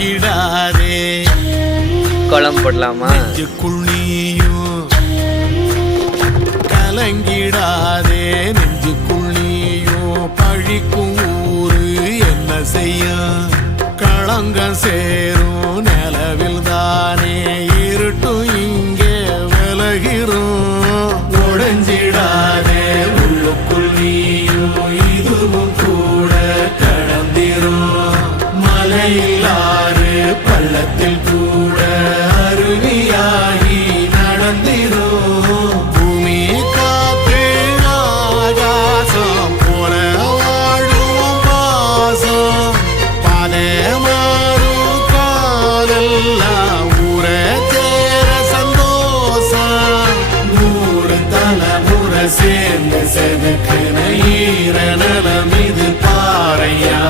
கலங்கிடாதே கோலம் போடலாமா? நெஞ்சுக்குள்ளியும் கலங்கிடாதே நெஞ்சுக்குள்ளியும் பழிக்கும் ஊரு என்ன செய்யும் களங்கம் சேரும் நிலவில் தானே இருட்டும் இங்கே விலகிறோம் உடைஞ்சிடாதே உள்ளுக்குள் நீயும் இதுவும் கூட கடந்திரும் மலையிலாறு பள்ளத்தில் கூட அருவியாகி நடந்திரும் பூமி காற்று ஆகாசம் போல வாழும் பாசம் பாதை மாறும் காலெல்லாம் ஊர சேர சந்தோஷம் 100 தலைமுறை சேர்ந்து செதுக்குன ஈர நலம் இது பாறையா